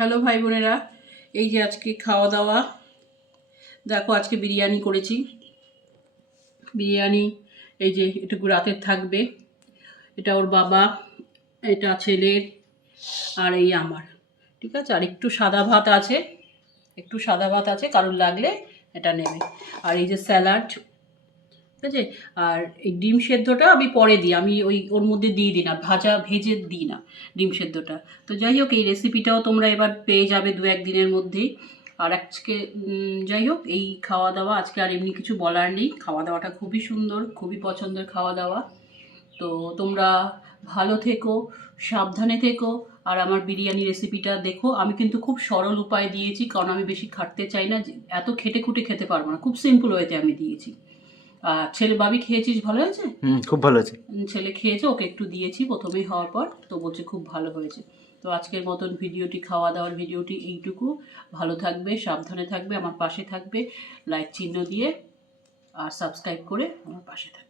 Hello ভাই বোনেরা, এই যে আজকে খাওয়া দাওয়া। দেখো আজকে বিরিয়ানি করেছি। বিরিয়ানি, এই যে এটুকু রাতের থাকবে। এটা ওর বাবা, এটা ছেলের, আর এই আমার। ঠিক আছে? আর একটু সাদা ভাত আছে, একটু সাদা ভাত আছে, কারোর লাগলে এটা নেবে। আর এই যে স্যালাড ঠিক আছে? আর এই ডিম সেদ্ধটা আমি পরে দিই, আমি ওই ওর মধ্যে দিয়ে দিই না, ভাজা, ভেজে দিই না ডিম সেদ্ধটা। তো যাই হোক, এই রেসিপিটাও তোমরা এবার পেয়ে যাবে দু একদিনের মধ্যেই। আর আজকে যাই হোক, এই খাওয়া দাওয়া আজকে আর এমনি কিছু বলার নেই। খাওয়া দাওয়াটা খুবই সুন্দর, খুবই পছন্দের খাওয়া দাওয়া তো তোমরা ভালো থেকো, সাবধানে থেকো, আর আমার বিরিয়ানি রেসিপিটা দেখো। আমি কিন্তু খুব সরল উপায় দিয়েছি, কারণ আমি বেশি খাটতে চাই না। এত খেটে খুটে খেতে পারব না। খুব সিম্পল ওয়েতে আমি দিয়েছি। আর ছেলে বাবি খেয়েছিস ভালো হয়েছে? হুম খুব ভালো আছে উম, ছেলে খেয়েছে ওকে একটু দিয়েছি প্রথমেই হওয়ার পর তো বলছে খুব ভালো হয়েছে। তো আজকের মতন ভিডিওটি খাওয়া দাওয়ার ভিডিওটি এইটুকু। ভালো থাকবে সাবধানে থাকবে আমার পাশে থাকবে লাইক চিহ্ন দিয়ে আর সাবস্ক্রাইব করে আমার পাশে থাকবে।